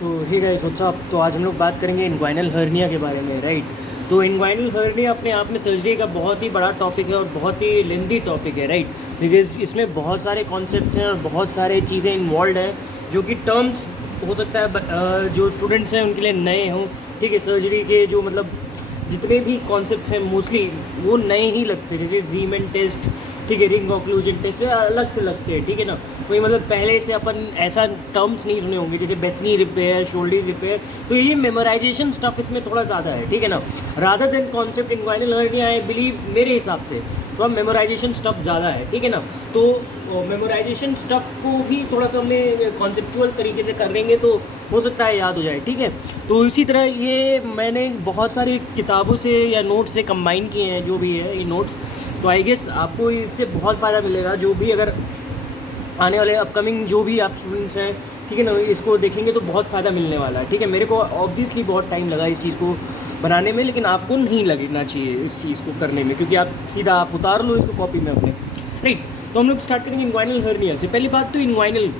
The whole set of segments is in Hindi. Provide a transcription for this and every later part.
सो हे गाइस व्हाट्स अप। तो आज हम लोग बात करेंगे इन्ग्वाइनल हर्निया के बारे में, राइट। तो इन्ग्वाइनल हर्निया अपने आप में सर्जरी का बहुत ही बड़ा टॉपिक है और बहुत ही लेंदी टॉपिक है, राइट। बिकॉज इसमें बहुत सारे कॉन्सेप्ट्स हैं और बहुत सारे चीज़ें इन्वॉल्व हैं जो कि टर्म्स हो सकता है जो स्टूडेंट्स हैं उनके लिए नए हों। ठीक है, सर्जरी के जो मतलब जितने भी कॉन्सेप्ट्स हैं मोस्टली वो नए ही लगते हैं, जैसे जीमेन टेस्ट, ठीक है, रिंग ऑक्लूजन टेस्ट अलग से लगते हैं, ठीक है ना। कोई मतलब पहले से अपन ऐसा टर्म्स नहीं सुने होंगे जैसे बेसनी रिपेयर, शोल्डर्स रिपेयर। तो ये मेमोराइजेशन स्टफ इसमें थोड़ा ज़्यादा है, ठीक है ना, rather than concept inguinal hernia. I believe मेरे हिसाब से तो अब मेमोराइजेशन स्टफ ज़्यादा है, ठीक है ना। तो मेमोराइजेशन स्टफ को भी थोड़ा सा हमने कॉन्सेप्चुअल तरीके से कर लेंगे तो हो सकता है याद हो जाए, ठीक है। तो इसी तरह ये मैंने बहुत सारी किताबों से या नोट्स से कंबाइन किए हैं जो भी है ये नोट्स। तो आई गेस आपको इससे बहुत फ़ायदा मिलेगा, जो भी अगर आने वाले अपकमिंग जो भी आप स्टूडेंट्स हैं, ठीक है ना, इसको देखेंगे तो बहुत फ़ायदा मिलने वाला है, ठीक है। मेरे को ऑब्वियसली बहुत टाइम लगा इस चीज़ को बनाने में, लेकिन आपको नहीं लगना चाहिए इस चीज़ को करने में, क्योंकि आप सीधा आप उतार लो इसको कॉपी में अपने, राइट। तो हम लोग स्टार्ट करेंगे इन्ग्वाइनल हर्निया से। पहली बात तो इन्ग्वाइनल,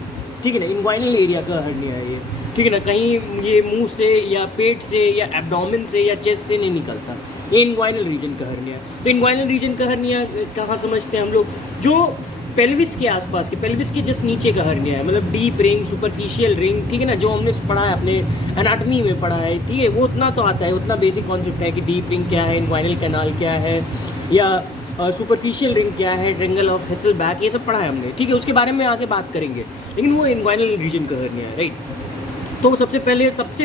ठीक है ना, इन्ग्वाइनल एरिया का हर्निया है ये, ठीक है ना। कहीं ये मुंह से या पेट से या एब्डोमेन से या चेस्ट से नहीं निकलता, ये इन्ग्वाइनल रीजन का हर्निया। तो इन्ग्वाइनल रीजन का हर्निया कहाँ समझते हैं हम लोग, जो पेल्विस के आसपास के, पेल्विस के जस्ट नीचे का हर्निया है, मतलब डीप रिंग, सुपरफिशियल रिंग, ठीक है ना, जो हमने पढ़ा है अपने एनाटमी में पढ़ा है, ठीक है, वो उतना तो आता है, उतना बेसिक कॉन्सेप्ट है कि डीप रिंग क्या है, इन्ग्वाइनल कैनाल क्या है, या सुपरफिशियल रिंग क्या है, ट्रायंगल ऑफ हेसेलबैक, ये सब पढ़ा है हमने, ठीक है। उसके बारे में आगे बात करेंगे, लेकिन वो इन्ग्वाइनल रीजन का हर्निया है, राइट। तो सबसे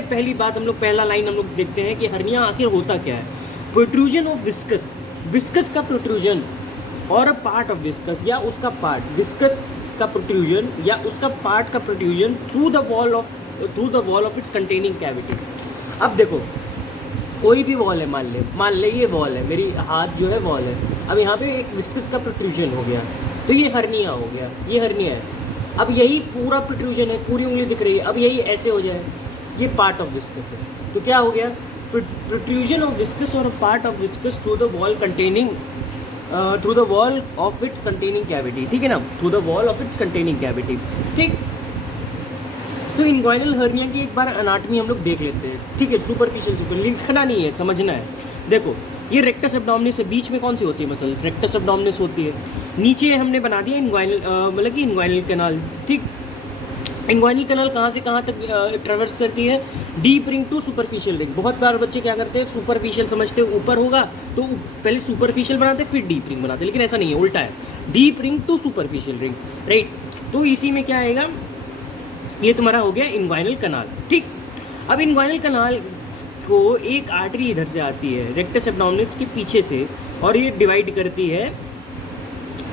पहली बात हम लोग पहला लाइन हम लोग देखते हैं कि हर्निया आखिर होता क्या है। प्रोट्रूजन ऑफ विस्कस, विस्कस का प्रोट्रूजन और अ पार्ट ऑफ विस्कस या उसका पार्ट, विस्कस का प्रोट्रूजन या उसका पार्ट का protrusion through the wall of its containing cavity. अब देखो कोई भी वॉल है, मान ले ये वॉल है, मेरी हाथ जो है वॉल है, अब यहाँ पे एक विस्कस का प्रोट्रूजन हो गया तो ये हर्निया हो गया, ये हर्निया है। अब यही पूरा प्रोट्रूजन है, पूरी उंगली दिख रही है, अब यही ऐसे हो जाए, ये पार्ट ऑफ विस्कस है, तो क्या हो गया, प्रोट्रूजन ऑफ विस्कस और part of viscous through the wall containing through the wall of its containing cavity, ठीक है ना, through the wall of its containing cavity, ठीक। तो इन्ग्वाइनल हर्निया की एक बार अनाटमी हम लोग देख लेते हैं, ठीक है। सुपर लिखना नहीं है, समझना है। देखो ये रेक्टस एब्डोमिनिस है, बीच में कौन सी होती है मसल, रेक्टस एब्डोमिनिस होती है। नीचे हमने बना दिया इन्ग्वाइनल मतलब कि इन्ग्वाइनल कैनाल, ठीक। इन्ग्वाइनल कैनाल कहाँ से कहाँ तक ट्रेवर्स करती है, deep ring to superficial ring. बहुत बार बच्चे क्या करते हैं, सुपरफिशियल समझते हैं ऊपर होगा तो पहले सुपरफिशियल बनाते हैं फिर डीप रिंग बनाते हैं, लेकिन ऐसा नहीं है, उल्टा है, deep ring to superficial ring, right. तो इसी में क्या आएगा, ये तुम्हारा हो गया इन्ग्वाइनल कैनाल, ठीक। अब इन्ग्वाइनल कैनाल को एक आर्टरी इधर से आती है रेक्टस एब्डोमिनिस के पीछे से, और ये डिवाइड करती है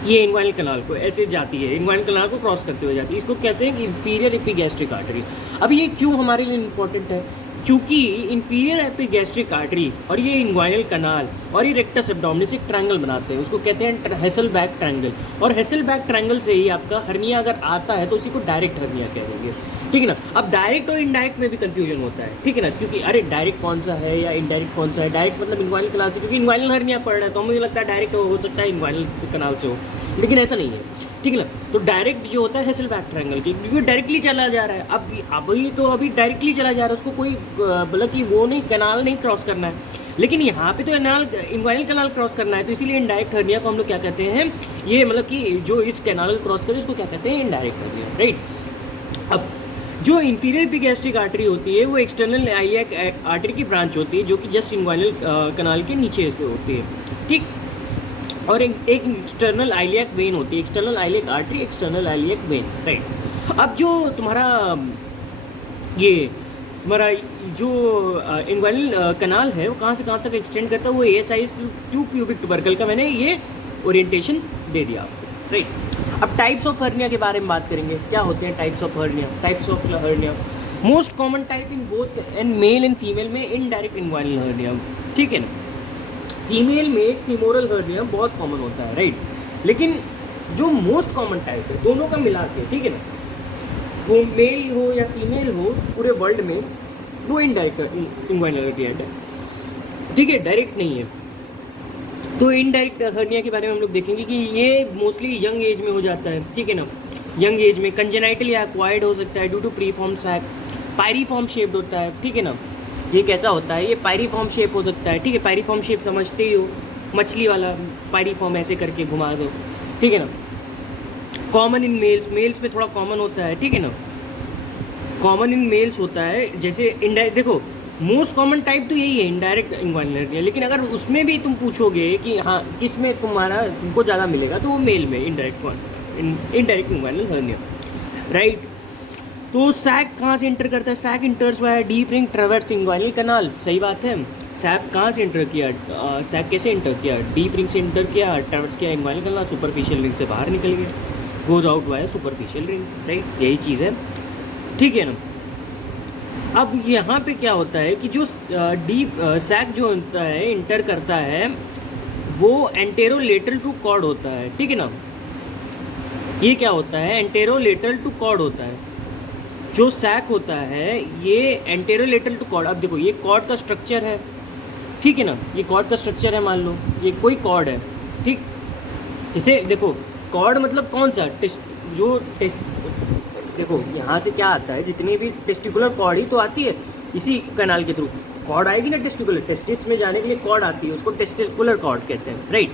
ये इन्ग्वाइनल कैनाल को, ऐसे जाती है, इन्ग्वाइनल कैनाल को क्रॉस करते हुए जाती है। इसको कहते हैं कि इंफीरियर एपिगैस्ट्रिक आर्टरी। अब ये क्यों हमारे लिए इम्पोर्टेंट है, क्योंकि इंफीरियर एपिगैस्ट्रिक आर्टरी और ये इन्ग्वाइनल कैनाल और ये रेक्टस एब्डोमिनिस एक ट्रायंगल बनाते हैं, उसको कहते हैं हेसेलबैक ट्रायंगल। और हेसेलबैक ट्रायंगल से ही आपका हर्निया अगर आता है तो उसी को डायरेक्ट हर्निया कह देंगे, ठीक है ना। अब डायरेक्ट और इनडायरेक्ट में भी कंफ्यूजन होता है, ठीक है ना, क्योंकि अरे डायरेक्ट कौन सा है या इनडायरेक्ट कौन सा है। डायरेक्ट मतलब इन्ग्वाइनल कैनाल से, क्योंकि इन्ग्वाइनल हर्निया पड़ रहा है तो मुझे लगता है डायरेक्ट हो सकता है इन्ग्वाइनल कैनाल से हो, लेकिन ऐसा नहीं है, ठीक है ना। तो डायरेक्ट जो होता है हेसेलबैक ट्रायंगल की, क्योंकि डायरेक्टली चला जा रहा है, अभी डायरेक्टली चला जा रहा है, उसको कोई मतलब कि वो नहीं, कैनाल नहीं क्रॉस करना है। लेकिन यहाँ पे तो इन्ग्वाइनल कैनाल क्रॉस करना है, तो इसीलिए इनडायरेक्ट हर्निया को हम लोग क्या कहते हैं, ये मतलब कि जो इस कैनाल क्रॉस करे उसको क्या कहते हैं, इनडायरेक्ट हर्निया, राइट। अब जो इंफीरियर एपिगैस्ट्रिक आर्टरी होती है वो एक्सटर्नल आइलियाक आर्टरी की ब्रांच होती है, जो कि जस्ट इन्ग्वाइनल कैनाल के नीचे से होती है, ठीक। और एक एक्सटर्नल आइलियाक वेन होती है, external iliac artery, external iliac vein, right. अब जो तुम्हारा जो इन्ग्वाइनल कैनाल है वो कहाँ से कहाँ तक एक्सटेंड करता है, वो ASI टू प्यूबिक ट्यूबरकल का मैंने ये ओरिएंटेशन दे दिया आपको, राइट। अब टाइप्स ऑफ हर्निया के बारे में बात करेंगे, क्या होते हैं types of hernia. Types of hernia, most common type in both and male and female में इनडायरेक्ट इन्ग्वाइनल हर्निया, ठीक है ना। फीमेल में फीमोरल हर्निया बहुत कॉमन होता है, राइट। लेकिन जो मोस्ट कॉमन टाइप है दोनों का मिला के, ठीक है ना, वो मेल हो या फीमेल हो पूरे वर्ल्ड में, वो इनडायरेक्ट इन्ग्वाइनल हर्निया है, ठीक है, डायरेक्ट नहीं है। तो इनडायरेक्ट हर्निया के बारे में हम लोग देखेंगे कि ये मोस्टली यंग एज में हो जाता है, ठीक है ना, यंग एज में कंजेनाइटल या एक्वायर्ड हो सकता है due to preform sac, pyriform shaped होता है, ठीक है ना। ये कैसा होता है, ये पायरीफॉर्म शेप हो सकता है, ठीक है। पायरीफॉर्म शेप समझते ही हो, मछली वाला पायरीफॉर्म ऐसे करके घुमा दो, ठीक है ना। कॉमन इन मेल्स, मेल्स पे थोड़ा कॉमन होता है, ठीक है ना। कॉमन इन मेल्स होता है, जैसे इनडायरेक्ट, देखो मोस्ट कॉमन टाइप तो यही है इंडायरेक्ट इंग्वाइनल हर्निया, लेकिन अगर उसमें भी तुम पूछोगे कि हाँ किस में तुमको ज़्यादा मिलेगा, तो वो मेल में इंडायरेक्ट इंग्वाइनल हर्निया, राइट। तो सैक कहाँ से इंटर करता है, sac enters via deep ring traverse inguinal canal, सही बात है। सैक कहाँ से इंटर किया, सैक कैसे इंटर किया, डीप रिंग से इंटर किया, ट्रैवर्स किया इंग्वाइनल कनाल, सुपरफिशियल रिंग से बाहर निकल गया, goes out via superficial ring, right, यही चीज़ है, ठीक है ना। अब यहाँ पे क्या होता है कि जो डीप सैक जो होता है इंटर करता है, वो एंटेरोलेटरल टू कॉर्ड होता है, ठीक है ना। ये क्या होता है, एंटेरोलेटरल टू कॉर्ड होता है। जो सैक होता है ये एंटेरोलेटरल टू कॉर्ड, अब देखो ये कॉर्ड का स्ट्रक्चर है, ठीक है ना, ये कॉर्ड का स्ट्रक्चर है, मान लो ये कोई कॉर्ड है, ठीक। जैसे देखो कॉर्ड मतलब कौन सा देखो यहाँ से क्या आता है, जितनी भी टेस्टिकुलर कॉर्ड ही तो आती है इसी कैनाल के थ्रू, कॉर्ड आएगी ना टेस्टिकुलर, टेस्टिस में जाने के लिए कॉर्ड आती है, उसको टेस्टिकुलर कॉर्ड कहते हैं, राइट।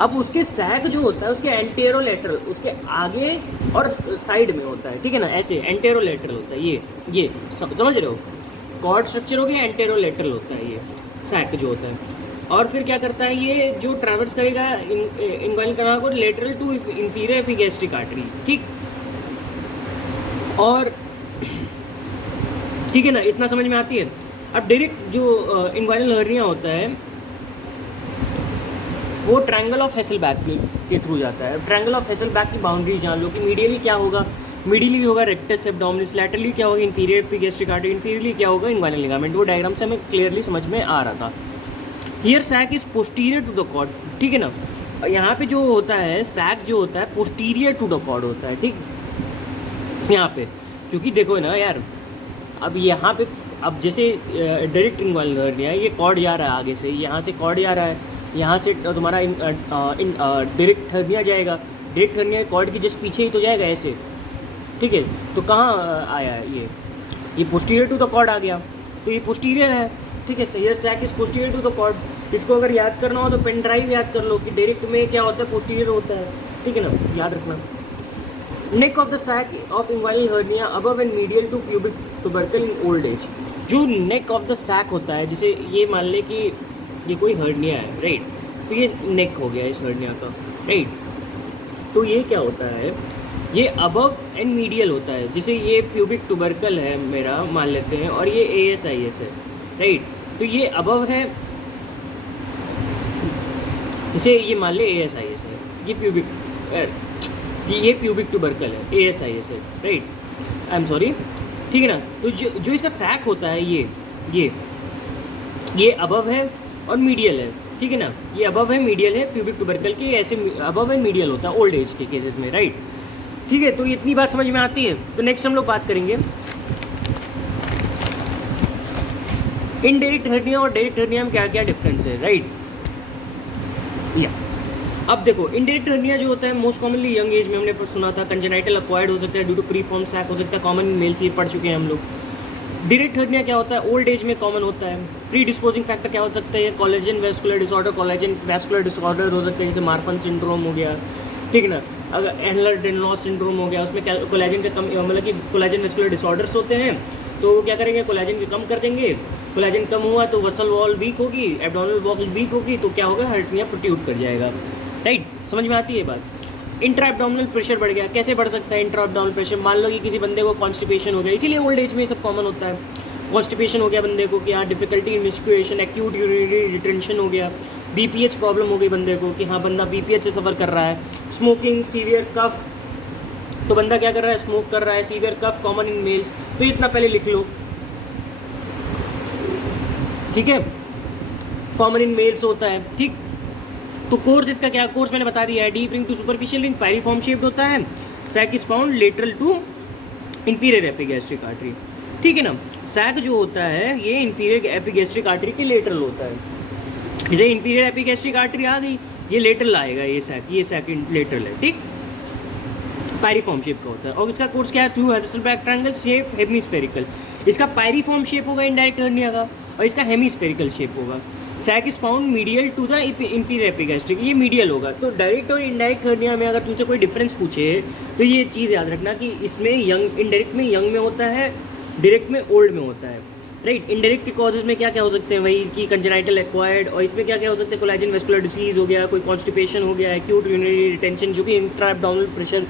अब उसके सैक जो होता है उसके एंटेरोलेटरल, उसके आगे और साइड में होता है, ठीक है ना, ऐसे एंटेरोलेटरल होता है, ये समझ रहे हो, कॉर्ड स्ट्रक्चर हो गया, एंटेरोलेटरल होता है ये सैक जो होता है। और फिर क्या करता है, ये जो ट्रैवर्स करेगा इंग्वाइनल कनाल को lateral to inferior epigastric artery, ठीक। और ठीक है ना, इतना समझ में आती है। अब डायरेक्ट जो इंग्वाइनल हर्निया होता है वो ट्रायंगल ऑफ हेसलबैक के थ्रू जाता है। ट्रायंगल ऑफ हेसलबैक की बाउंड्री जान लो कि मीडियली क्या होगा, मीडियली होगा रेक्टस एब्डोमिनिस, लैटरली क्या होगा इंफीरियर एपिगैस्ट्रिक आर्टरी, इंफीरियरली क्या होगा इंग्वाइनल लिगामेंट। वो डायग्राम से हमें क्लियरली समझ में आ रहा था। Here sac is posterior to the cord, ठीक है ना। यहाँ पे जो होता है सैक जो होता है पोस्टीरियर टू द कॉर्ड होता है, ठीक, यहाँ पे, क्योंकि देखो ना यार, अब यहाँ पे अब जैसे डायरेक्ट इंग्वाइनल हर्निया, ये कॉर्ड जा रहा है आगे से, यहाँ से कॉर्ड जा रहा है, यहाँ से तुम्हारा डायरेक्ट हर्निया जाएगा, डायरेक्ट हर्निया कॉर्ड के जस्ट पीछे ही तो जाएगा ऐसे, ठीक है। तो कहाँ आया है ये पोस्टीरियर टू द कॉर्ड आ गया, तो ये पोस्टीरियर है, ठीक है। Here sac is posterior to the cord. इसको अगर याद करना हो तो पेन ड्राइव याद कर लो कि डायरेक्ट में क्या होता है, पोस्टीरियर होता है, ठीक है ना, याद रखना। Neck of the sac of inguinal hernia above and medial to pubic tubercle in old age. जो नेक ऑफ द सैक होता है, जैसे ये मान ले कि ये कोई हर्निया है, राइट, तो ये नेक हो गया इस हर्निया का, राइट। तो ये क्या होता है, ये अबव एंड मीडियल होता है। जैसे ये प्यूबिक ट्यूबरकल है मेरा मान लेते हैं, और ये ASIS है, राइट। तो ये अबव है, जैसे ये मान ले ASIS है, ये प्यूबिक ट्यूबरकल है, ASIS है, राइट, आई एम सॉरी, ठीक है ना। तो जो इसका सैक होता है ये अबव है और मीडियल है, ठीक है ना, ये अबव है मीडियल है, प्यूबिक ट्यूबरकल के ऐसे अबव एंड मीडियल होता है ओल्ड एज के केसेस में, राइट, ठीक है। तो इतनी बात समझ में आती है। तो नेक्स्ट हम लोग बात करेंगे इनडायरेक्ट हर्निया और डायरेक्ट हर्निया में क्या क्या डिफरेंस है, राइट। या अब देखो इनडायरेक्ट हर्निया जो होता है मोस्ट कॉमनली यंग एज में, हमने सुना था कंजेनाइटल अक्वायर्ड हो सकता है, ड्यू टू प्रीफॉर्म सैक हो सकता है, कॉमन मेल से पढ़ चुके हैं हम लोग। डायरेक्ट हर्निया क्या होता है, ओल्ड एज में कॉमन होता है। प्री डिस्पोजिंग फैक्टर क्या हो सकता है, collagen vascular disorder, collagen vascular disorder हो सकता है, जैसे मार्फन सिंड्रोम हो गया, ठीक है ना। अगर एनलर डेनलॉस सिंड्रोम हो गया, उसमें क्या कोलेजन का कम, मतलब कि कोलेजन वेस्कुलर डिसऑर्डर्स होते हैं, तो वो क्या करेंगे, कोलेजन के कम कर देंगे। कोलेजन कम हुआ तो वसल वॉल वीक होगी, एब्डोमिनल वॉल वीक होगी, तो क्या होगा, हर्निया प्रोट्रूड कर जाएगा, राइट। समझ में आती है बात। इंट्रा एब्डोमिनल प्रेशर बढ़ गया, कैसे बढ़ सकता है इंट्रा एब्डोमिनल प्रेशर, मान लो कि किसी बंदे को कॉन्स्टिपेशन हो गया, इसीलिए ओल्ड एज में सब कॉमन होता है। कॉन्स्टिपेशन हो गया बंदे को कि हाँ difficulty in menstruation, acute urinary retention हो गया, BPH प्रॉब्लम हो गई बंदे को कि हाँ बंदा BPH से सफ़र कर रहा है, स्मोकिंग, सीवियर कफ, तो बंदा क्या कर रहा है, स्मोक कर रहा है, severe cough common in males, तो इतना पहले लिख लो, ठीक है, कॉमन इन मेल्स होता है, ठीक। तो कोर्स इसका क्या, कोर्स मैंने बता दिया है, deep ring to superficial ring, pyriform shaped होता है, sac is found lateral to inferior epigastric artery, ठीक है ना। सैक जो होता है ये इंफीरियर एपिगैस्ट्रिक आर्टरी के लेटरल होता है, जैसे इंफीरियर एपिगैस्ट्रिक आर्टरी आ गई, ये लेटरल आएगा, ये सैक लेटरल है, ठीक, पायरीफॉर्म शेप का होता है। और इसका कोर्स क्या है, through Hesselbach triangle shape hemispherical, इसका पायरीफॉर्म शेप होगा इनडायरेक्ट हर्निया का, और इसका हेमीस्फेरिकल शेप होगा। Sac is found medial to the inferior epigastric, ये मीडियल होगा। तो डायरेक्ट और इनडायरेक्ट हर्निया में अगर तुमसे कोई डिफरेंस पूछे तो ये चीज़ याद रखना कि इसमें यंग, इनडायरेक्ट में यंग में होता है, डायरेक्ट में ओल्ड में होता है, राइट। इनडायरेक्ट के कॉजेज में क्या क्या हो सकते हैं, वही कि कंजेनाइटल एक्वायर्ड, और इसमें क्या क्या हो सकते हैं, कोलेजन वेस्कुलर डिसीज हो गया, कोई कॉन्स्टिपेशन हो गया, एक्यूट यूरिनरी रिटेंशन जो कि इंट्रा एब्डोमिनल प्रेशर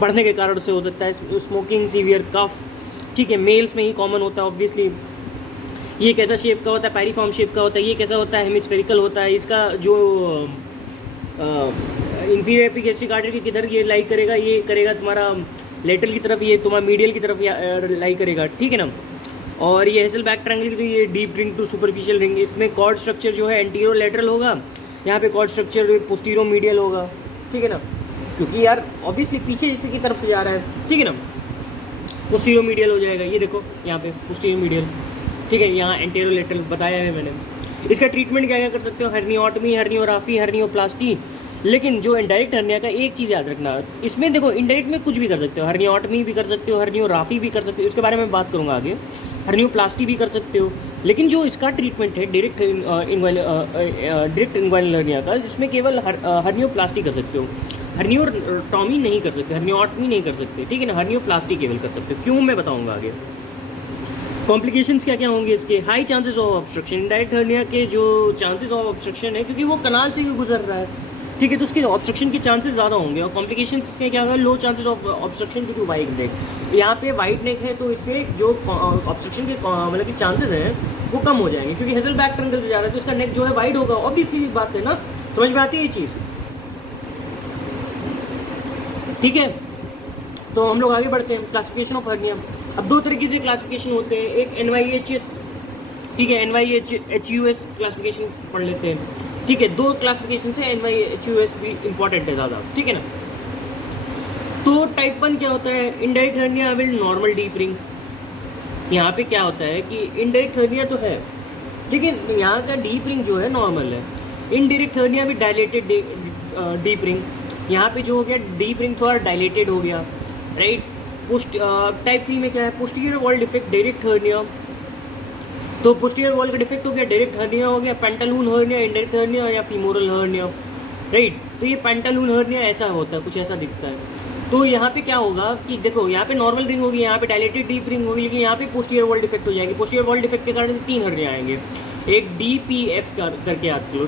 बढ़ने के कारण से हो सकता है, स्मोकिंग, सीवियर कफ, ठीक है, मेल्स में ही कॉमन होता है ऑब्वियसली। ये कैसा शेप का होता है, पैरीफॉर्म शेप का होता है। ये कैसा होता है, हेमिस्फेरिकल होता है। इसका जो इंफीरियर एपिगैस्ट्रिक आर्टरी किधर ये लाई करेगा, ये करेगा तुम्हारा लेटरल की तरफ, ये तुम्हारा मीडियल की तरफ लाई करेगा, ठीक है ना। और ये हेसल बैक ट्रायंगल की, ये deep ring to superficial ring, इसमें कॉर्ड स्ट्रक्चर जो है एंटीरो लेटरल होगा, यहाँ पे कॉर्ड स्ट्रक्चर पोस्टीरो मीडियल होगा, ठीक है ना, क्योंकि यार ऑब्वियसली पीछे की तरफ से जा रहा है, ठीक है ना। पोस्टीरो मीडियल हो जाएगा, ये देखो यहाँ पे पोस्टीरो मीडियल, ठीक है। यहाँ एंटेरो लेटरल बताया है मैंने। इसका ट्रीटमेंट क्या क्या कर सकते हो, हर्नियोटमी, हर्नियोग्राफी, हर्नियोप्लास्टी। लेकिन जो इनडायरेक्ट हर्निया का एक चीज़ याद रखना, इसमें देखो इनडायरेक्ट में कुछ भी कर सकते हो, हर्नियोटमी भी कर सकते हो, हर्नियोग्राफी भी कर सकते हो, इसके बारे में बात करूँगा आगे, हर्नियोप्लास्टी भी कर सकते हो। लेकिन जो इसका ट्रीटमेंट है डायरेक्ट इन्ग्वाइनल हर्निया का, इसमें केवल हर्नियोप्लास्टी कर सकते हो, हर्नियोटॉमी नहीं कर सकते, हर्नियोटमी नहीं कर सकते, ठीक है ना। हर्नियोप्लास्टी केवल कर सकते हो, क्यों मैं बताऊँगा आगे। कॉम्प्लिकेशंस क्या क्या होंगे इसके, high chances of obstruction, indirect hernia के जो चांसेस ऑफ ऑब्स्ट्रक्शन है, क्योंकि वो कनाल से ही गुजर रहा है, ठीक है, तो उसके ऑब्स्ट्रक्शन के चांसेस ज़्यादा होंगे। और कॉम्प्लिकेशंस में क्या होगा, low chances of obstruction due to wide neck. यहाँ पे वाइड नेक है तो इसके जो ऑब्स्ट्रक्शन के मतलब कि चांसेस हैं वो कम हो जाएंगे, क्योंकि हेजल बैक ट्रंगल से जा रहा है तो इसका नेक जो है वाइड होगा, ऑब्वियसली बात है ना, समझ में आती है ये चीज़, ठीक है। तो हम लोग आगे बढ़ते हैं, क्लासिफिकेशन ऑफ हर्निया। अब दो तरीके से क्लासिफिकेशन होते हैं, एक NYHS, ठीक है, NYHUS क्लासिफिकेशन पढ़ लेते हैं, ठीक है। दो क्लासिफिकेशन से NYHUS भी इंपॉर्टेंट है ज़्यादा, ठीक है ना। तो टाइप 1 क्या होता है, indirect hernia with normal deep ring. यहाँ पे क्या होता है कि इनडायरेक्ट हर्निया तो है, लेकिन यहाँ का डीप रिंग जो है नॉर्मल है। Indirect hernia with dilated deep ring, यहाँ पे जो हो गया डीप रिंग थोड़ा डायलेटेड हो गया, राइट। टाइप 3 में क्या है, posterior wall defect direct hernia, तो पोस्टीरियर वॉल का डिफेक्ट हो गया, डायरेक्ट हर्निया हो गया, पेंटालून हर्निया, इनडायरेक्ट हर्निया या फीमोरल हर्निया, राइट। तो ये पेंटालून हर्निया ऐसा होता है, कुछ ऐसा दिखता है। तो यहाँ पे क्या होगा कि देखो यहाँ पे नॉर्मल रिंग होगी, यहाँ पे डायलेटेड डीप रिंग होगी, लेकिन यहाँ पे पोस्टीरियर वॉल डिफेक्ट हो जाएगी। पोस्टीरियर वॉल डिफेक्ट के कारण से 3 हर्निया आएंगे, एक DPF करके याद करो,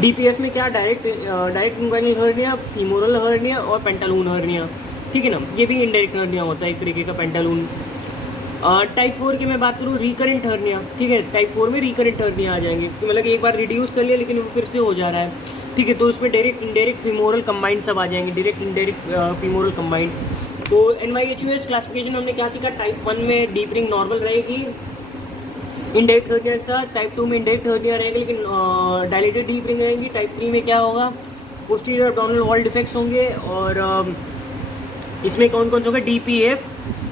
DPF में क्या, direct inguinal hernia, femoral hernia और पेंटालून हर्निया, ठीक है ना। ये भी इनडायरेक्ट हर्निया होता है एक तरीके का, पेंटालून। टाइप 4 की मैं बात करूँ, रिकरेंट हर्निया, ठीक है। टाइप 4 में रिकरेंट हर्निया आ जाएंगे, तो मतलब एक बार रिड्यूस कर लिया लेकिन वो फिर से हो जा रहा है, ठीक है। तो उसमें डायरेक्ट इनडायरेक्ट फीमोरल कंबाइंड सब आ जाएंगे, डायरेक्ट इनडायरेक्ट फीमोरल कंबाइंड। तो NYHUS क्लासिफिकेशन हमने क्या सीखा, टाइप 1 में डीप रिंग नॉर्मल रहेगी इनडायरेक्ट हर्निया के साथ, टाइप 2 में इनडायरेक्ट हर्निया रहेगी लेकिन डायलेटेड डीप रिंग रहेगी। टाइप 3 में क्या होगा, पोस्टीरियर एब्डोमिनल वॉल डिफेक्ट्स होंगे, और इसमें कौन कौन से होंगे, DPF,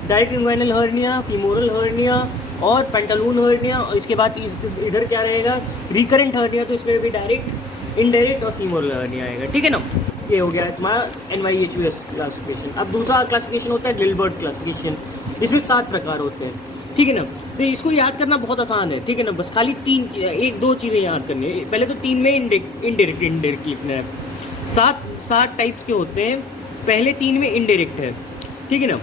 direct inguinal hernia, femoral hernia और पेंटालून हर्निया। और इसके बाद इधर क्या रहेगा, रिकरेंट हर्निया, तो इसमें भी डायरेक्ट, इनडायरेक्ट और फीमोरल हर्निया आएगा, ठीक है ना। ये हो गया तुम्हारा NYHUS क्लासिफिकेशन। अब दूसरा क्लासिफिकेशन होता है गिलबर्ट क्लासिफिकेशन, इसमें 7 प्रकार होते हैं, ठीक है ना। तो इसको याद करना बहुत आसान है, ठीक है ना, बस खाली 1-2 चीज़ें याद करनी है। पहले तो 3 में इनडायरेक्ट लिखना है। 7 टाइप्स के होते हैं, पहले 3 में इनडायरेक्ट है, ठीक है ना,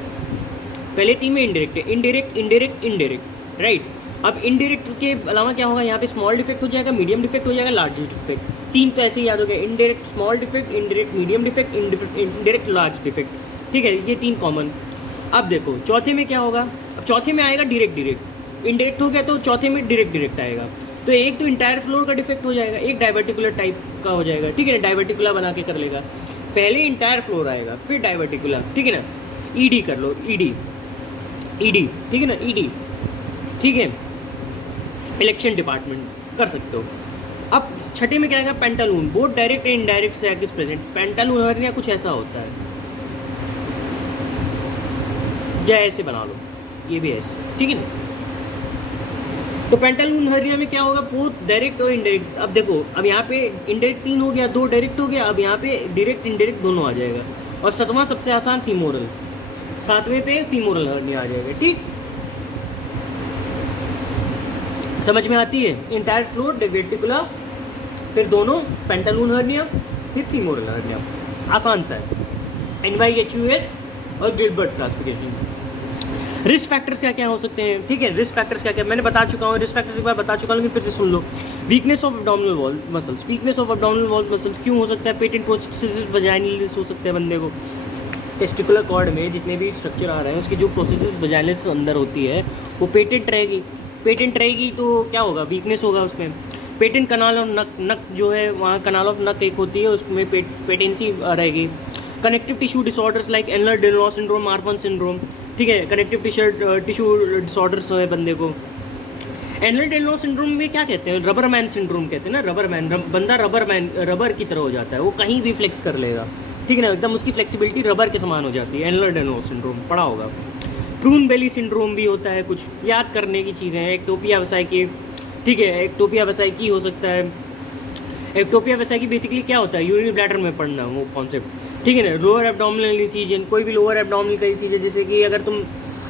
पहले 3 में इनडायरेक्ट है, इनडायरेक्ट, राइट। अब इनडायरेक्ट के अलावा क्या होगा, यहाँ पे स्मॉल डिफेक्ट हो जाएगा, मीडियम डिफेक्ट हो जाएगा, लार्ज डिफेक्ट। 3 तो ऐसे ही याद हो गया, indirect small defect, indirect medium defect, indirect large defect, ठीक है, ये 3 कॉमन। अब देखो चौथे में क्या होगा, अब चौथे में आएगा डायरेक्ट, इनडायरेक्ट हो गया तो चौथे में डायरेक्ट आएगा। तो एक तो इंटायर फ्लोर का डिफेक्ट हो जाएगा, एक डाइवर्टिकुलर टाइप का हो जाएगा, ठीक है ना, डाइवर्टिकुलर बना के कर लेगा। पहले इंटायर फ्लोर आएगा फिर डाइवर्टिकुलर, ठीक है ना। ED कर लो, ED, ठीक है ना, ED, ठीक है, इलेक्शन डिपार्टमेंट कर सकते हो। अब छठे में क्या आएगा, pantaloon, both direct and indirect sac is present. Pantaloon hernia कुछ ऐसा होता है, या ऐसे बना लो, ये भी ऐसे, ठीक है ना। तो पेंटालून हर्निया में क्या होगा, बोथ डायरेक्ट और इनडायरेक्ट। अब देखो, अब यहाँ पे इनडायरेक्ट 3 हो गया, 2 डायरेक्ट हो गया, अब यहाँ पे डायरेक्ट इनडायरेक्ट दोनों आ जाएगा। और 7वां सबसे आसान, फीमोरल। 7वें पे फीमोरल हर्निया आ जाएगा। ठीक, समझ में आती है? इंटायर फ्लोर डिवेटिकुला, फिर दोनों पेंटालून हर्निया, फिर फीमोरल हर्निया। आसान सा है। NYHUS और गिलबर्ट क्लासिफिकेशन। रिस्क फैक्टर्स क्या क्या हो सकते हैं? ठीक है, रिस्क फैक्टर्स क्या क्या मैंने बता चुका हूँ, रिस्क फैक्टर्स एक बार बता चुका हूँ, लेकिन फिर से सुन लो। Weakness of abdominal wall muscles. Weakness of abdominal wall muscles क्यों हो सकता है? पेटेंट प्रोसेसेस वजाइनलिस हो सकते हैं बंदे को। टेस्टिकुलर कॉर्ड में जितने भी स्ट्रक्चर आ रहे हैं उसकी जो प्रोसेसेस वजाइनलिस अंदर होती है वो पेटेंट रहेगी। पेटेंट रहेगी तो क्या होगा? वीकनेस होगा उसमें। पेटेंट कनाल ऑफ नक, नक जो है वहाँ कनाल ऑफ नक एक होती है, उसमें पेटेंसी रहेगी। कनेक्टिव टिश्यू डिसऑर्डर्स लाइक एनलर डेनलॉस सिंड्रोम, मार्फन सिंड्रोम। ठीक है, कनेक्टिव टिश्यू डिसऑर्डर्स है बंदे को। एनलर डेनलॉस सिंड्रोम में क्या कहते हैं? रबर मैन सिंड्रोम कहते हैं ना। रबर मैन, बंदा रबर की तरह हो जाता है, वो कहीं भी फ्लेक्स कर लेगा। ठीक है ना, एकदम उसकी फ्लेक्सिबिलिटी रबर के समान हो जाती है। एनलर डेनलॉस सिंड्रोम पढ़ा होगा। प्रून बेली सिंड्रोम भी होता है। कुछ याद करने की चीज़ें हैं। एक्टोपिया वेसाइकी, ठीक है, एक्टोपिया वेसाइकी हो सकता है। एक्टोपिया वेसाइकी बेसिकली क्या होता है? यूरिनरी ब्लैडर में पढ़ना वो कॉन्सेप्ट। ठीक है ना। लोअर एब्डोमिनल इंसिजन, कोई भी लोअर एब्डोमिनल का इंसिजन, जैसे कि अगर तुम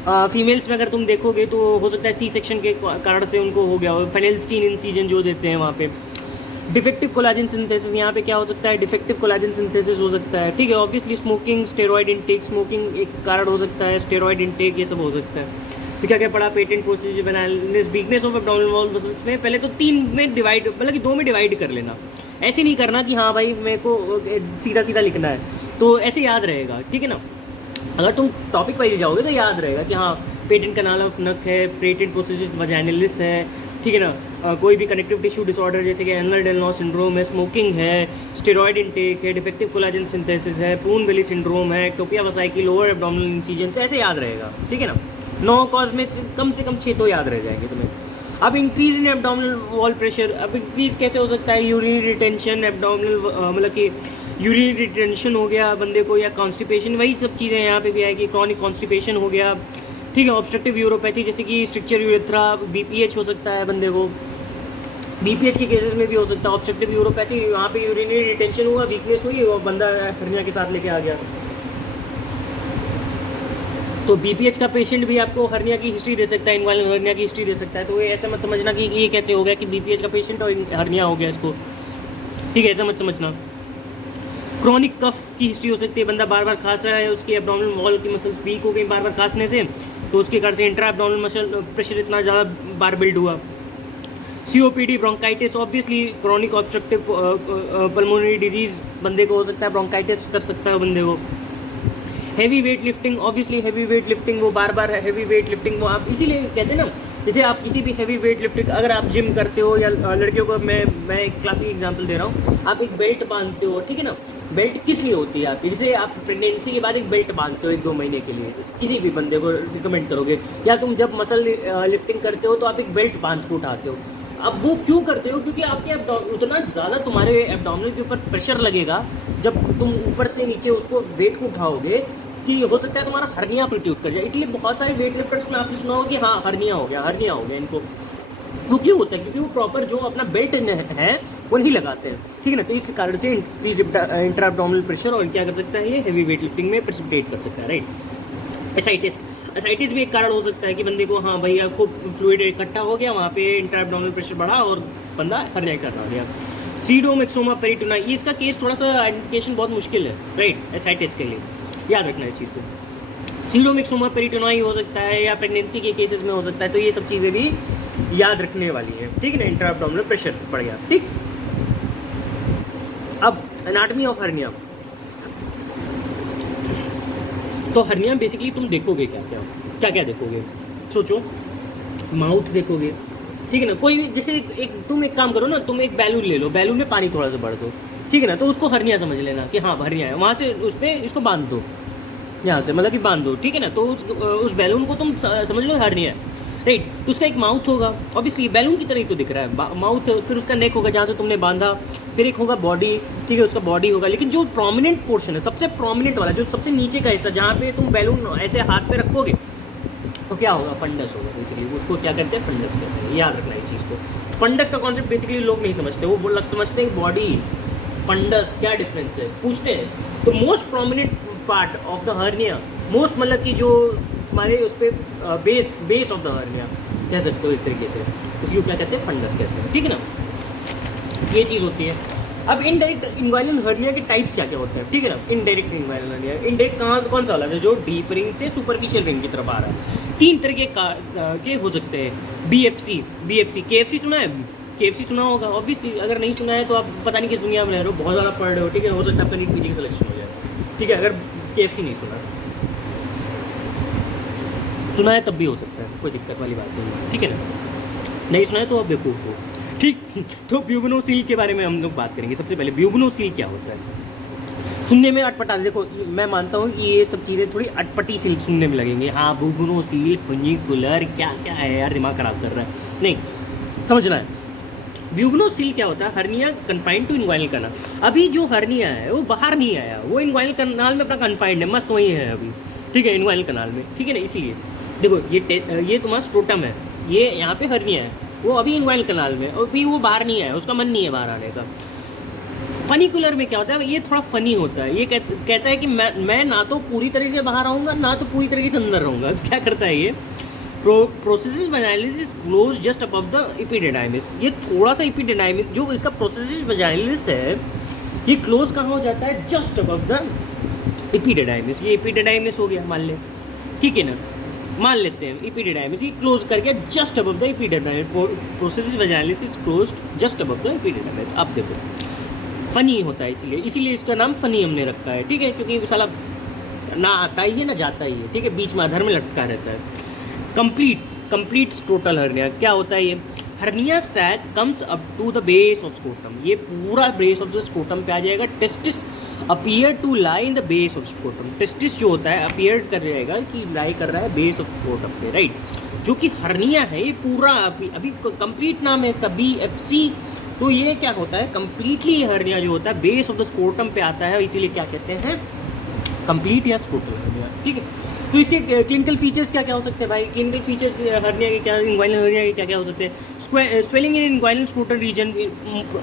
फीमेल्स में अगर तुम देखोगे तो हो सकता है सी सेक्शन के कारण से उनको हो गया हो। फेनेल्स्टीन इंसिजन जो देते हैं वहाँ पे। डिफेक्टिव कोलाजन सिंथेसिस, यहाँ पे क्या हो सकता है? डिफेक्टिव कोलाजन सिंथेसिस हो सकता है। ठीक है, obviously smoking, steroid intake, smoking एक कारण हो सकता है, स्टेरॉइड इंटेक, ये सब हो सकता है। तो क्या क्या पढ़ा? Patent procedure analysis. Weakness of abdominal wall muscles में पहले तो 3 में डिवाइड, मतलब कि 2 में डिवाइड कर लेना। ऐसे नहीं करना कि हाँ भाई मेरे को सीधा सीधा लिखना है, तो ऐसे याद रहेगा। ठीक है ना, अगर तुम टॉपिक वाइज जाओगे तो याद रहेगा कि हाँ पेटेंट कनाल ऑफ नक है, पेटेंट प्रोसेस वजाइनलिस है। ठीक है ना, कोई भी कनेक्टिव टिश्यू डिसऑर्डर जैसे कि एनलर डेनलॉस सिंड्रोम है, स्मोकिंग है, स्टेरॉइड इंटेक है, डिफेक्टिव कोलाजन सिंथेसिस है, प्रून बेली सिंड्रोम है, एक्टोपिया वेसाइकी, लोअर एब्डोमिनल इंसिजन, तो ऐसे याद रहेगा। ठीक है ना, 9 कॉज में कम से कम 6 तो याद रह जाएंगे तुम्हें। अब increase in abdominal wall pressure. अब इंक्रीज कैसे हो सकता है? यूरिनरी रिटेंशन, एब्डोमिनल मतलब कि यूरिनरी रिटेंशन हो गया बंदे को, या कॉन्स्टिपेशन, वही सब चीज़ें यहाँ पे भी आएगी। क्रॉनिक कॉन्स्टिपेशन हो गया। ठीक है, ऑब्स्ट्रक्टिव यूरोपैथी जैसे कि स्ट्रिक्चर यूरेथ्रा, BPH हो सकता है बंदे को। BPH के केसेस में भी हो सकता है ऑब्स्ट्रक्टिव यूरोपैथी। यहाँ पे यूरिनरी रिटेंशन हुआ, वीकनेस हुई और बंदा हर्निया के साथ लेके आ गया। तो BPH का पेशेंट भी आपको हर्निया की हिस्ट्री दे सकता है, इनवाइनल हर्निया की हिस्ट्री दे सकता है। तो ये ऐसा मत समझना कि ये कैसे हो गया कि BPH का पेशेंट और हर्निया हो गया इसको। ठीक है, ऐसा मत समझना। क्रॉनिक कफ की हिस्ट्री हो सकती है, बंदा बार बार खांस रहा है, उसकी एब्डोमिनल वॉल की मसल्स वीक हो गई बार बार खांसने से, तो उसके कारण से इंट्रा एब्डोमिनल मसल प्रेशर इतना ज़्यादा बार बिल्ड हुआ। COPD, bronchitis, obviously chronic obstructive pulmonary disease बंदे को हो सकता है, ब्रोंकाइटिस कर सकता है बंदे को। Heavy weight lifting, obviously heavy weight lifting, वो बार बार हैवी वेट लिफ्टिंग वो आप इसीलिए कहते हैं ना, जैसे आप किसी भी हैवी वेट लिफ्टिंग अगर आप जिम करते हो, या लड़कियों को मैं एक क्लासिक एग्जांपल दे रहा हूँ, आप एक बेल्ट बांधते हो। ठीक है ना, बेल्ट किस लिए होती है? आप जैसे आप प्रेगनेंसी के बाद एक बेल्ट बांधते हो 1-2 महीने के लिए, किसी भी बंदे को रिकमेंड करोगे, या तुम जब मसल लिफ्टिंग करते हो तो आप एक बेल्ट बांध के उठाते हो। अब वो क्यों करते हो? क्योंकि आपके उतना ज़्यादा तुम्हारे एब्डोमिनल के ऊपर प्रेशर लगेगा जब तुम ऊपर से नीचे उसको वेट को उठाओगे, कि हो सकता है तुम्हारा हर्निया प्रोट्यूट कर जाए। इसलिए बहुत सारे वेट लिफ्टर्स में आपने सुना होगा कि हाँ हर्निया हो गया इनको। वो क्यों होता है? क्योंकि वो प्रॉपर जो अपना बेल्ट है वो नहीं लगाते हैं। ठीक है ना, तो इस कारण से इंक्रीज इंट्रा एब्डोमिनल प्रेशर और क्या कर सकता है, ये हैवी वेट लिफ्टिंग में प्रेसिपिटेट कर सकता है। राइट। एसाइटिस भी एक कारण हो सकता है कि बंदे को हाँ भैया खूब फ्लूइड इकट्ठा हो गया, वहाँ पे इंट्रा एब्डोमिनल प्रेशर बढ़ा और बंदा हर्निया के साथ आ गया। सीडोमेक्सोमा पेरिटोनाई, इसका केस थोड़ा सा आइडेंटिफिकेशन बहुत मुश्किल है। राइट, एसाइटिस के लिए याद रखना इस चीज़ को। सीडोमेक्सोमा पेरिटोनाई हो सकता है, या प्रेगनेंसी के केसेस में हो सकता है, तो ये सब चीज़ें भी याद रखने वाली है। ठीक है ना, इंट्रा एब्डोमिनल प्रेशर बढ़ गया। ठीक, अब एनाटॉमी ऑफ हर्निया। तो हर्निया बेसिकली तुम देखोगे क्या क्या देखोगे? सोचो, माउथ देखोगे। ठीक है ना, कोई भी जैसे तुम एक काम करो ना, तुम एक बैलून ले लो, बैलून में पानी थोड़ा सा भर दो। ठीक है ना, तो उसको हर्निया समझ लेना कि हाँ हर्निया है, वहाँ से उस पर इसको बांध दो, यहाँ से मतलब कि बांध दो। ठीक है ना, तो उस बैलून को तुम समझ लो हर्निया है। राइट, तो उसका एक माउथ होगा, ऑब्वियसली बैलून की तरह ही तो दिख रहा है माउथ, फिर उसका नेक होगा जहाँ से तुमने बांधा, फिर एक होगा बॉडी। ठीक है, उसका बॉडी होगा, लेकिन जो प्रोमिनेंट पोर्शन है, सबसे प्रोमिनेंट वाला, जो सबसे नीचे का हिस्सा जहाँ पे तुम बैलून ऐसे हाथ पे रखोगे, तो क्या होगा? फंडस होगा। बेसिकली उसको क्या कहते हैं? फंडस कहते हैं। याद रखना इस चीज़ को। फंडस का कॉन्सेप्ट बेसिकली लोग नहीं समझते, वो समझते हैं बॉडी, फंडस क्या डिफरेंस है पूछते हैं। तो most prominent part of the hernia, most मतलब कि जो हमारे उस पर बेस ऑफ द हर्निया कह सकते हो एक तरीके से, उसको क्या कहते हैं, फंडस कहते हैं, ठीक है ना, ये चीज़ होती है। अब इनडायरेक्ट इन्वाइरल हर्निया के टाइप्स क्या क्या होते हैं, ठीक है ना। इनडायरेक्ट इन्वाइरल हर्निया, इनडायरेक्ट कौन सा वाला है, जो डीप रिंग से सुपरफिशियल रिंग की तरफ आ रहा है। 3 तरीके के हो सकते हैं। BFC, KFC सुना है, KFC सुना होगा ऑब्वियसली, अगर नहीं सुना है तो आप पता नहीं किस दुनिया में रह रहे हो, बहुत ज़्यादा पढ़ रहे हो, ठीक है, हो सकता है आपका नीट पीजी का सिलेक्शन हो जाए, ठीक है। अगर KFC नहीं सुना है तब भी हो सकता है, कोई दिक्कत वाली बात नहीं है, ठीक है ना। नहीं सुना है तो आप बेवकूफ़ हो, ठीक। तो ब्यूबनोसील के बारे में हम लोग बात करेंगे। सबसे पहले ब्यूबनोसील क्या होता है। सुनने में अटपटा, देखो मैं मानता हूँ कि ये सब चीज़ें थोड़ी अटपटी सी सुनने में लगेंगी, हाँ ब्यूबनोसील, फुंजिकुलर, क्या क्या है यार, दिमाग खराब कर रहा है, नहीं समझना है। ब्यूबनोसील क्या होता है, हर्निया कन्फाइंड टू इन्वाइनल कनाल। अभी जो हर्निया है वो बाहर नहीं आया, वो इन्वाइनल कनाल में अपना कन्फाइंड है, मस्त वहीं है अभी, ठीक है, इन्वाइनल कनाल में, ठीक है ना। इसीलिए देखो ये तुम्हारा स्क्रोटम है, ये यहाँ पे हर्निया है, वो अभी इन्वाइनल कनाल में, और अभी वो बाहर नहीं आया, उसका मन नहीं है बाहर आने का। फनिकुलर में क्या होता है, ये थोड़ा फनी होता है, ये कहता है कि मैं ना तो पूरी तरीके से बाहर आऊँगा, ना तो पूरी तरीके से अंदर रहूँगा। तो क्या करता है ये, processus vaginalis is close just above the epididymis. ये थोड़ा सा एपिडिडाइमिस जो इसका प्रोसेसिस वजाइनलिस है, ये क्लोज कहाँ हो जाता है, जस्ट अबव द एपिडिडाइमिस। ये एपिडिडाइमिस हो गया मान ले, ठीक है ना, मान लेते हैं एपिडिडाइमिस, ये क्लोज करके just above the epididymis, processus vaginalis is close just above the epididymis. अब देखो फनी होता है, इसीलिए इसका नाम फनी हमने रखा है, ठीक है, क्योंकि साला ना आता ही है ना जाता ही है, ठीक है, बीच में अधर में लटका रहता है। कंप्लीट स्क्रोटल हर्निया क्या होता है, ये hernia sac comes up to the base of scrotum, ये पूरा बेस ऑफ द स्क्रोटम पे आ जाएगा। Testis appear to lie in the base of scrotum, testis जो होता है अपीयर कर जाएगा कि लाई कर रहा है बेस ऑफ स्क्रोटम पे, राइट। जो कि हर्निया है ये पूरा अभी कंप्लीट नाम है इसका BFC। तो ये क्या होता है, कंप्लीटली हर्निया जो होता है बेस ऑफ द स्क्रोटम पे आता है, इसीलिए क्या कहते हैं, कंप्लीट या स्क्रोटल हर्निया, ठीक है। तो इसके क्लिनिकल फीचर्स क्या क्या हो सकते हैं भाई, क्लिनिकल फीचर्स हर्निया के क्या, इन्वाइनल हर्निया के क्या क्या हो सकते हैं। Swelling in inguinal scrotal region,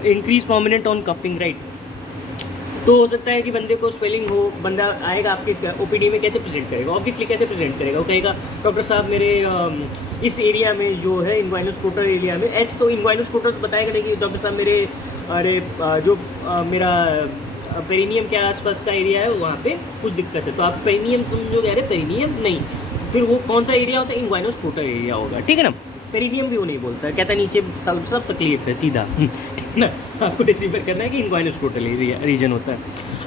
increase permanent on coughing, right. तो हो सकता है कि बंदे को स्वेलिंग हो, बंदा आएगा आपके OPD में, कैसे प्रेजेंट करेगा, ऑब्वियसली कैसे प्रेजेंट करेगा, वो कहेगा डॉक्टर साहब मेरे इस एरिया में जो है इन्वाइनल स्क्रोटल एरिया में, ऐसे तो इन्वाइनल स्क्रोटल बताएगा नहीं कि डॉक्टर साहब मेरे अरे जो मेरा पेरिनियम के आसपास का एरिया है वहाँ पे कुछ दिक्कत है, तो आप पेरिनियम समझोगे, अरे पेरिनियम नहीं, फिर वो कौन सा एरिया होता है, इन्वाइनल स्क्रोटल एरिया होगा, ठीक है ना। पेरिनियम भी वो नहीं बोलता है, कहता है नीचे सब तकलीफ है सीधा, ठीक ना, आपको डिसिफर करना है कि इन्वाइनल स्क्रोटल एरिया रीजन होता है।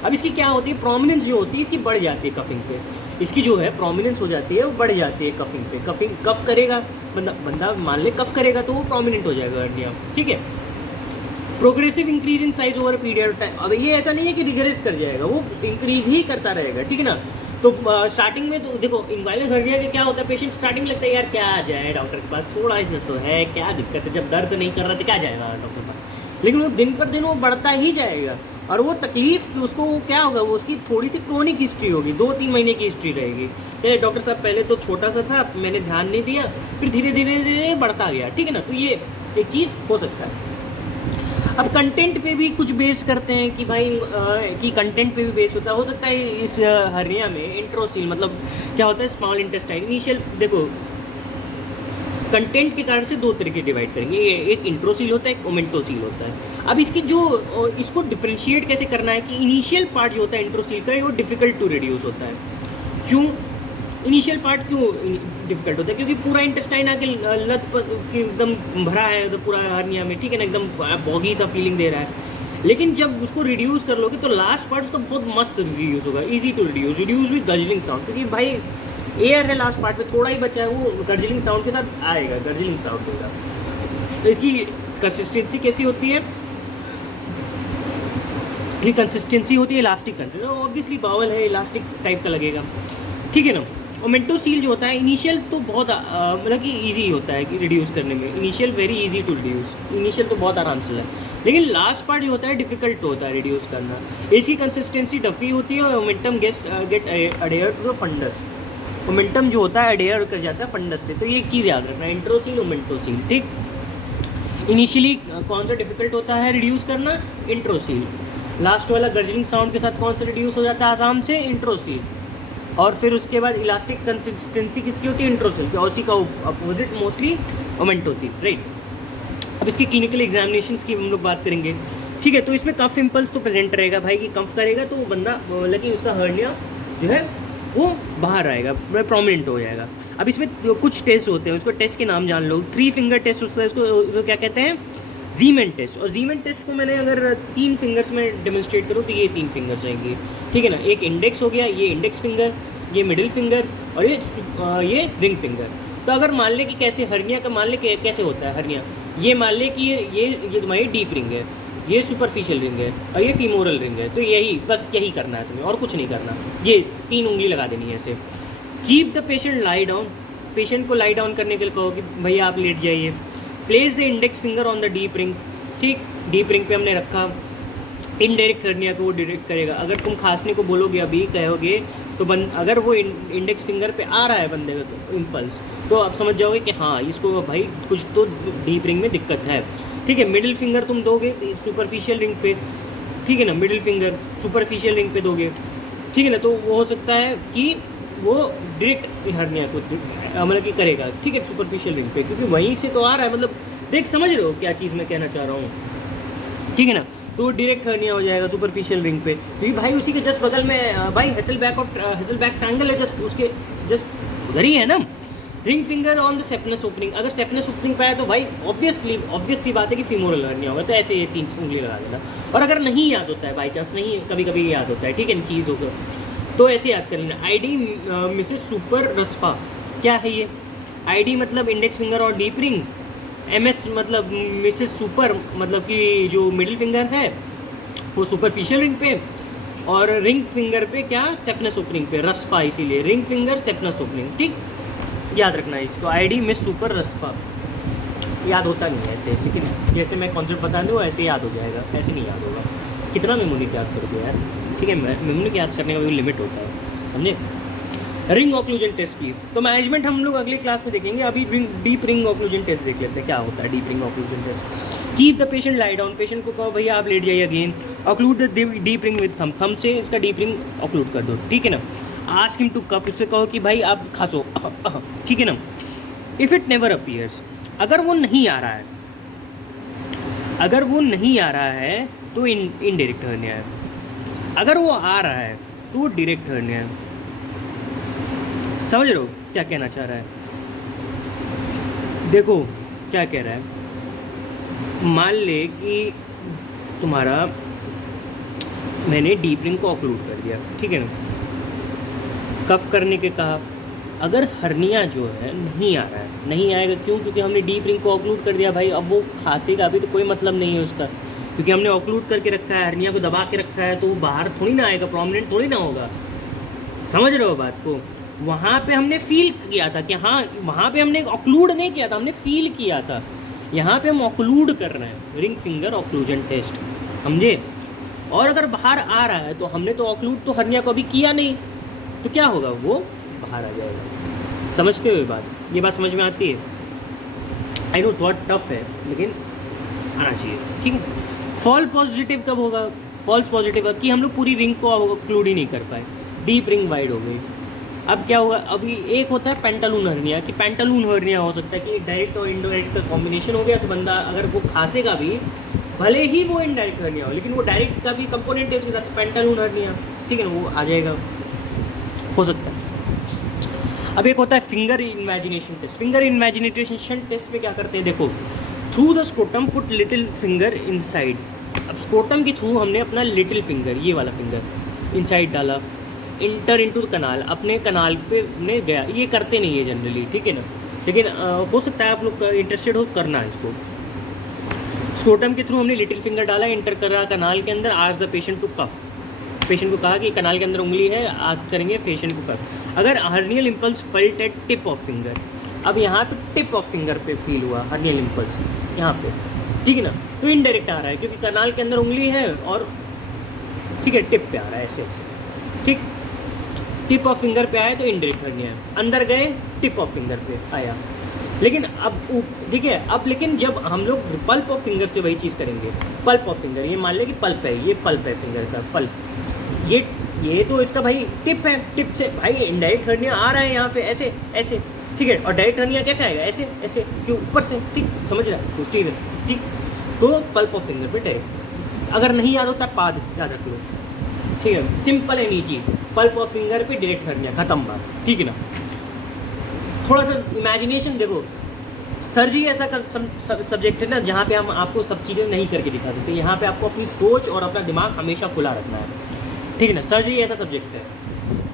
अब इसकी क्या होती है, प्रोमिनेंस जो होती है इसकी बढ़ जाती है कफिंग पे, इसकी जो है प्रोमिनेंस हो जाती है वो बढ़ जाती है कफिंग पे। कफिंग कफ करेगा बंदा मान ले कफ करेगा तो वो प्रोमिनेंट हो जाएगा हर्निया, ठीक है। Progressive increase in size over period of time, अब ये ऐसा नहीं है कि रिग्रेस कर जाएगा, वो इंक्रीज ही करता रहेगा, ठीक है ना। तो स्टार्टिंग में तो देखो इन्वाइनल हर्निया के क्या होता है, पेशेंट स्टार्टिंग में लगता है यार क्या जाए डॉक्टर के पास, थोड़ा इसमें तो है, क्या दिक्कत है, जब दर्द नहीं कर रहा तो क्या जाएगा डॉक्टर के पास, लेकिन वो दिन पर दिन वो बढ़ता ही जाएगा, और वो तकलीफ उसको क्या होगा, वो उसकी थोड़ी सी क्रोनिक हिस्ट्री होगी, 2-3 महीने की हिस्ट्री रहेगी। तो डॉक्टर साहब पहले तो छोटा सा था, मैंने ध्यान नहीं दिया, फिर धीरे धीरे बढ़ता गया, ठीक है ना। तो ये एक चीज़ हो सकता है। अब कंटेंट पे भी कुछ बेस करते हैं कि भाई कि कंटेंट पे भी बेस होता है, हो सकता है इस हर्निया में इंट्रोसील मतलब क्या होता है, स्मॉल इंटेस्टाइन इनिशियल, देखो कंटेंट के कारण से 2 तरीके डिवाइड करेंगे, एक इंट्रोसील होता है, एक ओमेंटोसील होता है। अब इसकी जो इसको डिफ्रेंशिएट कैसे करना है कि इनिशियल पार्ट जो होता है इंट्रोसील का वो डिफ़िकल्ट टू रिड्यूस होता है। क्यों इनिशियल पार्ट क्यों डिफिकल्ट होता है, क्योंकि पूरा इंटेस्टाइन आके लत एकदम भरा है तो पूरा हर्निया में, ठीक है ना, एकदम बॉगी सा फीलिंग दे रहा है। लेकिन जब उसको रिड्यूस कर लोगे तो लास्ट पार्ट उसका बहुत मस्त रिड्यूस होगा, easy to reduce with gurgling sound, क्योंकि भाई एयर है लास्ट पार्ट में, थोड़ा ही बचा है, वो गर्जलिंग साउंड के साथ आएगा, गर्जलिंग साउंड होगा। तो इसकी कंसिस्टेंसी कैसी होती है, इसकी कंसिस्टेंसी होती है इलास्टिक कंसिस्टेंसी, ऑब्वियसली बावल है इलास्टिक टाइप का लगेगा, ठीक है ना। ओमेंटोसील जो होता है इनिशियल तो बहुत मतलब कि इजी होता है कि रिड्यूस करने में, initial very easy to reduce, initial तो बहुत आराम से है, लेकिन लास्ट पार्ट जो होता है डिफिकल्ट होता है रिड्यूस करना। इसकी कंसिस्टेंसी डफी होती है और momentum get adhere to the funds, momentum जो होता है अडेयर कर जाता है फंडस से। तो ये एक चीज़ याद रखना, इंट्रोसील ओमेंटोसील, ठीक। इनिशियली कौन सा डिफिकल्ट होता है रिड्यूस करना, इंट्रोसील। लास्ट वाला गर्जनिंग साउंड के साथ कौन सा रिड्यूस हो जाता है आराम से, इंट्रोसील। और फिर उसके बाद इलास्टिक कंसिस्टेंसी किसकी होती है, इंट्रोसेल की, और उसी का अपोजिट मोस्टली ओमेंटोसिल, राइट। अब इसकी क्लिनिकल एग्जामिनेशंस की हम लोग बात करेंगे, ठीक है। तो इसमें कफ इम्पल्स तो प्रेजेंट रहेगा भाई, कि कफ करेगा तो बंदा लेकिन उसका हर्निया जो है वो बाहर आएगा, प्रोमिनेंट हो जाएगा। अब इसमें कुछ टेस्ट होते हैं, उसको टेस्ट के नाम जान लो। 3 फिंगर टेस्ट होता है, उसको क्या कहते हैं, जीमेन टेस्ट। और जीमेन टेस्ट को मैंने अगर 3 फिंगर्स में डेमोन्स्ट्रेट करूँ तो ये 3 फिंगर्स रहेंगे, ठीक है ना। एक इंडेक्स हो गया, ये इंडेक्स फिंगर, ये मिडिल फिंगर, और ये रिंग फिंगर। तो अगर मान ले कि कैसे हर्निया का, मान ले कि कैसे होता है हर्निया, ये मान ले कि ये तुम्हारी डीप रिंग है, ये सुपरफिशियल रिंग है, और ये फीमोरल रिंग है। तो यही बस यही करना है तुम्हें, और कुछ नहीं करना। ये 3 उंगली लगा देनी है ऐसे। Keep the patient lie down, patient को लाई डाउन करने के लिए कहो कि भैया आप लेट जाइए। Place the index finger on the deep ring, ठीक, डीप रिंग पे हमने रखा। इनडायरेक्ट हर्निया को वो डायरेक्ट करेगा। अगर तुम खांसने को बोलोगे अभी कहोगे तो अगर वो इंडेक्स फिंगर पे आ रहा है बंदे का तो इम्पल्स, तो आप समझ जाओगे कि हाँ इसको भाई कुछ तो डीप रिंग में दिक्कत है, ठीक है। मिडिल फिंगर तुम दोगे सुपरफिशियल रिंग पे, ठीक है ना, मिडिल फिंगर सुपरफिशियल रिंग पे दोगे, ठीक है ना। तो वो हो सकता है कि वो डायरेक्ट हर्निया को मतलब कि करेगा, ठीक है, सुपरफिशियल रिंग पे, क्योंकि वहीं से तो आ रहा है। मतलब देख समझ रहे हो क्या चीज़ मैं कहना चाह रहा हूँ, ठीक है ना। तो डायरेक्ट हर्निया हो जाएगा सुपरफिशियल रिंग पे, क्योंकि भाई उसी के जस्ट बगल में भाई हेसलबैक ट्रायंगल है, जस्ट उसके जस्ट उधर ही है ना। Ring finger on the safeness opening, अगर सेफनेस ओपनिंग पे है तो भाई ऑब्वियस सी बात है कि फीमोरल हर्निया होगा। तो ऐसे ये 3 उंगली लगा देना। और अगर नहीं याद होता है, बाई चांस नहीं, कभी कभी याद होता है, ठीक है, चीज़ होगा तो ऐसे याद कर लेना। आईडी मिसेस सुपर रस्फा, क्या है ये? आईडी मतलब इंडेक्स फिंगर और डीप रिंग, एमएस मतलब मिसेस सुपर मतलब कि जो मिडिल फिंगर है वो सुपरफिशियल रिंग पे, और रिंग फिंगर पे क्या, सेफनेस ओपनिंग पे, रस्फा, इसीलिए रिंग फिंगर सेफनेस ओपनिंग, ठीक, याद रखना है इसको। आईडी मिस सुपर रस्फा याद होता नहीं है ऐसे, लेकिन जैसे मैं कॉन्सेप्ट बता दूँ ऐसे याद हो जाएगा, ऐसे नहीं याद होगा। कितना मेमोरी याद कर दो यार, ठीक है, मेमोरी याद करने का भी लिमिट होता है, समझे। रिंग ऑक्लूजन टेस्ट की तो मैनेजमेंट हम लोग अगली क्लास में देखेंगे। अभी डीप रिंग ऑक्लूजन टेस्ट देख लेते हैं क्या होता है deep ring occlusion test. Keep the patient lie down, patient को कहो भैया आप लेट जाइए again. Occlude the deep ring with thumb से इसका डीप रिंग ऑक्लूड कर दो, ठीक है ना। आस्क हिम टू कफ, इससे कहो कि भाई आप खासो, ठीक है ना। इफ़ इट नेवर अपीयर्स, अगर वो नहीं आ रहा है, अगर वो नहीं आ रहा है तो इनडायरेक्ट हर्निया है। अगर वो आ रहा है तो वो डायरेक्ट हर्निया है। समझ रहे हो क्या कहना चाह रहा है? देखो क्या कह रहा है, मान ले कि तुम्हारा मैंने डीप रिंग को ऑक्लूड कर दिया, ठीक है ना, कफ करने के कहा। अगर हर्निया जो है नहीं आ रहा है, नहीं आएगा क्यों? क्योंकि हमने डीप रिंग को ऑक्लूड कर दिया भाई। अब वो खांसेगा अभी तो कोई मतलब नहीं है उसका, क्योंकि हमने ऑक्लूड करके रखा है, हर्निया को दबा के रखा है, तो वो बाहर थोड़ी ना आएगा, प्रोमिनेंट थोड़ी ना होगा। समझ रहे हो बात को? वहाँ पे हमने फील किया था कि हाँ, वहाँ पे हमने ऑक्लूड नहीं किया था, हमने फील किया था। यहाँ पे हम ऑक्लूड कर रहे हैं, रिंग फिंगर ऑक्लूजन टेस्ट, समझे। और अगर बाहर आ रहा है तो हमने तो ऑक्लूड तो हर्निया को अभी किया नहीं, तो क्या होगा, वो बाहर आ जाएगा। समझते हो ये बात? ये बात समझ में आती है? आई नो थोड़ा टफ है लेकिन आना चाहिए, ठीक है। फॉल्स पॉजिटिव कब होगा? फॉल्स पॉजिटिव कि हम लोग पूरी रिंग को ऑक्लूड ही नहीं कर पाए, डीप रिंग वाइड हो गई। अब क्या होगा, अभी एक होता है पेंटालून हर्निया, कि पेंटालून हर्निया हो सकता है कि डायरेक्ट और इनडायरेक्ट का कॉम्बिनेशन हो गया, तो बंदा अगर वो खांसेगा भी, भले ही वो इनडायरेक्ट हर्निया हो, लेकिन वो डायरेक्ट का भी कंपोनेंट है उसके साथ, पेंटालून हर्निया, ठीक है ना, वो आ जाएगा, हो सकता है। अब एक होता है finger imagination test. Finger imagination test में क्या करते हैं, देखो, through the scrotum put little finger inside. अब स्क्रोटम के थ्रू हमने अपना लिटिल फिंगर, ये वाला फिंगर इनसाइड डाला, इंटर इनटू कनाल, अपने कनाल पे ने गया। ये करते नहीं है जनरली, ठीक है ना, लेकिन हो सकता है आप लोग इंटरेस्टेड हो करना है इसको। स्क्रोटम के थ्रू हमने लिटिल फिंगर डाला, इंटर करा कनाल के अंदर। Ask the patient to cough, patient को कहा कि कनाल के अंदर उंगली है, आस्क करेंगे पेशेंट को कफ। अगर hernial impulse felt at tip of finger, अब यहाँ पे टिप ऑफ फिंगर पे फील हुआ हर्नियल इम्पल्स यहाँ पे, ठीक है ना, तो इनडायरेक्ट आ रहा है क्योंकि कनाल के अंदर उंगली है और ठीक है टिप पे आ रहा है ऐसे ऐसे, ठीक। टिप ऑफ फिंगर पे आया तो इनडायरेक्ट हर्निया है, अंदर गए टिप ऑफ फिंगर पे आया। लेकिन अब ठीक है, अब लेकिन जब हम लोग पल्प ऑफ फिंगर से वही चीज़ करेंगे, पल्प ऑफ फिंगर, ये मान लें कि पल्प है, ये पल्प है फिंगर का पल्प, ये तो इसका भाई टिप है, टिप से भाई इनडायरेक्ट हर्निया आ रहा है यहाँ पे ऐसे ऐसे, ठीक है, और डायरेक्ट हर्निया कैसे आएगा, ऐसे ऐसे क्यों, ऊपर से, ठीक, समझ रहा है, पोस्टीरियर, ठीक। तो पल्प ऑफ फिंगर पे डायरेक्ट, अगर नहीं याद होता पाद याद रख लो, ठीक है, simple and easy, pulp of finger पे डायरेक्ट हर्निया, खत्म बात, ठीक है ना। थोड़ा सा इमेजिनेशन देखो, सर्जरी ऐसा सब्जेक्ट है ना जहाँ पे हम आपको सब चीज़ें नहीं करके दिखा सकते, यहाँ पे आपको अपनी सोच और अपना दिमाग हमेशा खुला रखना है, ठीक है ना। सर्जरी ऐसा सब्जेक्ट है,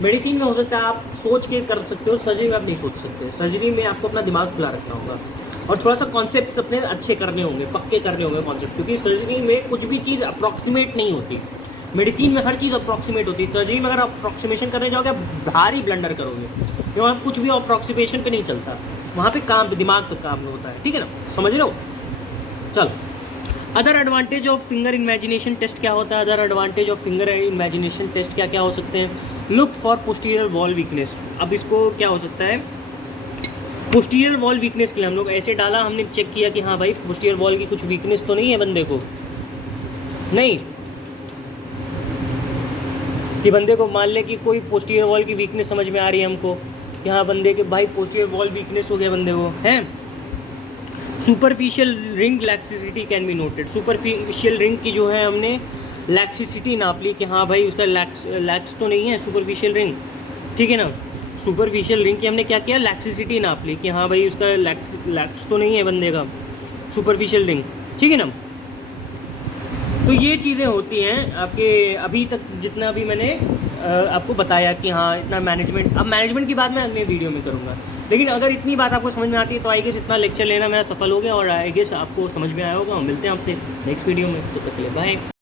मेडिसिन में हो सकता है आप सोच के कर सकते हो, सर्जरी में आप नहीं सोच सकते। सर्जरी में आपको अपना दिमाग खुला रखना होगा और थोड़ा सा कॉन्सेप्ट अपने अच्छे करने होंगे, पक्के करने होंगे कॉन्सेप्ट, क्योंकि सर्जरी में कुछ भी चीज़ अप्रॉक्सीमेट नहीं होती। मेडिसिन में हर चीज़ अप्रॉक्सीमेट होती है, सर्जरी में अगर आप अप्रॉक्सीमेशन करने जाओगे आप भारी ब्लंडर करोगे, क्योंकि वहाँ कुछ भी अप्रॉक्सीमेशन पे नहीं चलता, वहाँ पे काम दिमाग पे काम होता है, ठीक है ना, समझ रहे हो। चलो, other advantage of finger imagination test क्या होता है, other advantage of finger imagination test क्या क्या हो सकते हैं। Look for posterior wall weakness, अब इसको क्या हो सकता है, पोस्टीरियर वॉल वीकनेस के लिए हम लोग ऐसे डाला, हमने चेक किया कि हाँ भाई पोस्टीरियर वॉल की कुछ वीकनेस तो नहीं है बंदे को, नहीं कि बंदे को मान ले कि कोई पोस्टीरियर वॉल की वीकनेस समझ में आ रही है हमको कि हाँ बंदे के भाई पोस्टीरियर वॉल वीकनेस हो गया बंदे को, है। Superficial ring laxity can be noted, superficial ring की जो है हमने लैक्सिसिटी नाप ली कि हाँ भाई उसका लैक्स तो नहीं है सुपरफिशियल रिंग, ठीक है ना। सुपरफिशियल रिंग की हमने क्या किया, लैक्सिसिटी नाप ली कि हाँ भाई उसका लैक्स तो नहीं है बंदे का, सुपरफिशियल रिंग, ठीक है ना। तो ये चीज़ें होती हैं आपके, अभी तक जितना भी मैंने आपको बताया कि हाँ इतना मैनेजमेंट, अब मैनेजमेंट की बात मैं अगले वीडियो में करूँगा, लेकिन अगर इतनी बात आपको समझ में आती है तो आई गेस इतना लेक्चर लेना मेरा सफल हो गया और आई गेस आपको समझ में आया होगा। मिलते हैं आपसे नेक्स्ट वीडियो में, तो तक के लिए बाय।